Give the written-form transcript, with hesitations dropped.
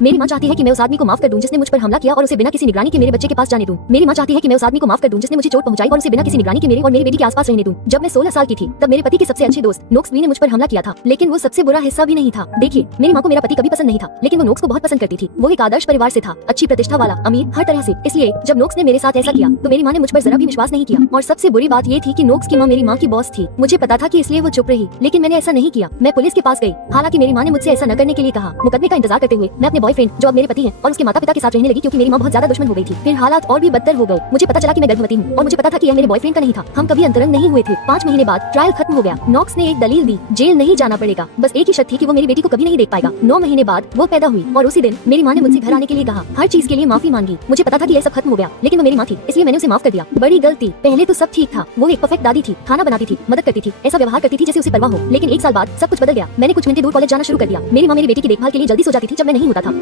मेरी माँ चाहती है कि मैं उस आदमी को माफ कर दूं जिसने मुझ पर हमला किया और उसे बिना किसी निगरानी के मेरे बच्चे के पास जाने दूं। मेरी माँ चाहती है कि मैं उस आदमी को माफ कर दूं जिसने मुझे चोट पहुंचाई और उसे बिना किसी निगरानी के मेरे और मेरी बेटी के आसपास रहने दूं। जब मैं 16 साल की थी तब मेरे पति के सबसे अच्छे दोस्त नोक्सबी ने मुझ पर हमला किया था, लेकिन वो सबसे बुरा हिस्सा भी नहीं था। देखिए, मेरी माँ को मेरा पति कभी पसंद नहीं था, लेकिन वो नोक्स को बहुत पसंद करती थी। वो एक आदर्श परिवार से था, अच्छी प्रतिष्ठा वाला, अमीर, हर तरह से। इसलिए जब नोक्स ने मेरे साथ ऐसा किया तो मेरी माँ ने मुझ पर जरा भी विश्वास नहीं किया। और सबसे बुरी बात ये थी कि नोक्स की माँ मेरी माँ की बॉस थी। मुझे पता था कि इसलिए वो चुप रही, लेकिन मैंने ऐसा नहीं किया। मैं पुलिस के पास गई, हालांकि मेरी माँ ने मुझसे ऐसा न करने के लिए कहा। मुकदमे का इंतजार करते हुए मैं अपने बॉयफ्रेंड, जो अब मेरे पति हैं, और उसके माता पिता के साथ रहने लगी क्योंकि मेरी माँ बहुत ज्यादा दुश्मन हो गई थी। फिर हालात और भी बदतर हो गए। मुझे पता चला कि मैं गर्भवती हूँ और मुझे पता था कि यह मेरे बॉयफ्रेंड का नहीं था। हम कभी अंतरंग नहीं हुए थे। 5 महीने बाद ट्रायल खत्म हो गया। नॉक्स ने एक दलील दी, जेल नहीं जाना पड़ेगा, बस एक ही शर्त थी कि वो मेरी बेटी को कभी नहीं देख पाएगा। 9 महीने बाद वो पैदा हुई और उसी दिन मेरी माँ ने मुझसे घर आने के लिए कहा, हर चीज के लिए माफी मांगी। मुझे पता था कि यह सब खत्म हो गया, लेकिन वो मेरी माँ थी, इसलिए मैंने उसे माफ कर दिया। बड़ी गलती। पहले तो सब ठीक था। वो एक परफेक्ट दादी थी, खाना बनाती थी, मदद करती थी, ऐसा व्यवहार करती थी जैसे उसे परवाह हो। लेकिन 1 साल बाद सब कुछ बदल गया। मैंने कुछ घंटे दूर कॉलेज जाना शुरू कर दिया। मेरी माँ मेरी बेटी की देखभाल के लिए जल्दी सो जाती थी जब मैं नहीं होता था।